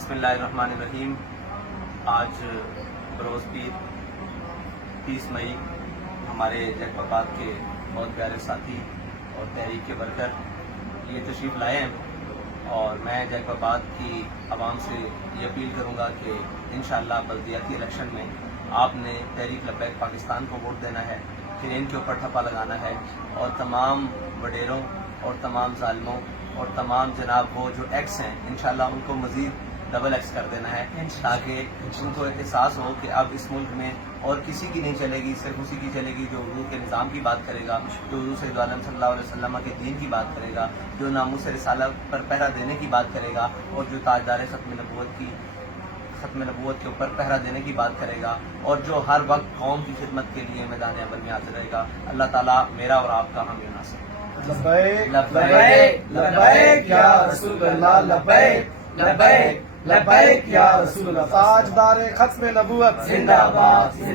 بسم اللہ الرحمن الرحیم۔ آج بروز پیر 30 مئی ہمارے جیک آباد کے بہت پیارے ساتھی اور تحریک کے ورکر یہ تشریف لائے ہیں، اور میں جیک آباد کی عوام سے یہ اپیل کروں گا کہ انشاءاللہ بلدیاتی الیکشن میں آپ نے تحریک لبیک پاکستان کو ووٹ دینا ہے، پھر ان کے اوپر ٹھپا لگانا ہے، اور تمام وڈیروں اور تمام ظالموں اور تمام جناب وہ جو ایکس ہیں انشاءاللہ ان کو مزید ڈبل ایکس کر دینا ہے، تاکہ ان کو احساس ہو کہ اب اس ملک میں اور کسی کی نہیں چلے گی، صرف اسی کی چلے گی جو حضور کے نظام کی بات کرے گا، جو حضور سید عالم صلی اللہ علیہ وسلم کے دین کی بات کرے گا، جو ناموس رسالت پر پہرا دینے کی بات کرے گا، اور جو تاجدار ختم نبوت کے اوپر پہرا دینے کی بات کرے گا، اور جو ہر وقت قوم کی خدمت کے لیے میدان اول میں حاضر رہے گا۔ اللہ تعالیٰ میرا اور آپ کا حامی و ناصر۔ لبیک لبیک لبیک یا رسول اللہ، لبیک لبیک لبیک یا رسول اللہ۔ تاجدار ختم نبوت زندہ باد۔